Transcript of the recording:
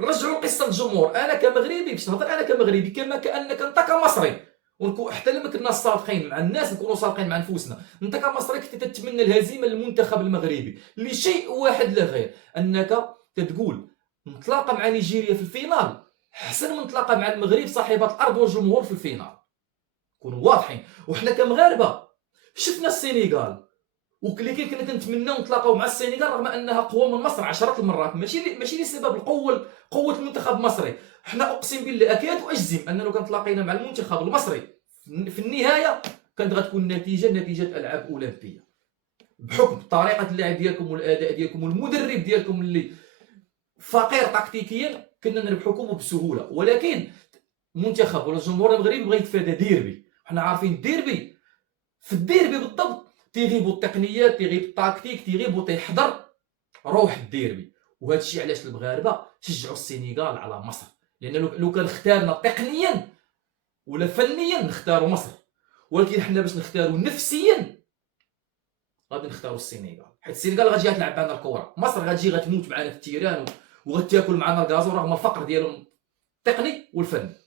نرجعوا لقصه الجمهور. انا كمغربي باش نهضر، انا كمغربي كما كانك انت كمصري، ونكون حتى لما كنا صادقين مع الناس نكونوا صادقين مع نفوسنا. انت كمصري كنت تتمنى الهزيمه للمنتخب المغربي لشيء واحد لا غير، انك تقول نتلاقى مع نيجيريا في الفينال احسن من نتلاقى مع المغرب صاحبه الارض والجمهور في الفينال. نكونوا واضحين. وحنا كمغاربه شفنا السنغال، وكلي كنا كنتمناو نتلاقاو مع السنغال رغم انها قوى من مصر عشرات المرات، ماشي لسبب قوه المنتخب المصري. حنا اقسم بالله اكاد واجزم اننا كان تلاقينا مع المنتخب المصري في النهايه كانت غتكون نتيجه العاب اولمبيه، بحكم طريقه اللعب ديالكم والاداء ديالكم والمدرب ديالكم اللي فقير تكتيكيا كنا نربحوكم بسهوله. ولكن المنتخب ولا الجمهور المغربي بغى يتفادى ديربي. حنا عارفين الديربي، في الديربي بالضبط تيغيبوا التقنيات، تيغيب التكتيك، تيغيبوا تيحضر روح الديربي. وهذا الشيء علاش المغاربه شجعوا السنغال على مصر، لان لو كان اختارنا تقنيا ولا فنيا نختاروا مصر، ولكن حنا باش نختاروا نفسيا غادي نختاروا السنغال، حيت السنغال غتجي تلعب معنا الكره، مصر غتجي غتموت معنا في التيران وغتاكل معنا الكازو رغم الفقر ديالهم التقني والفني.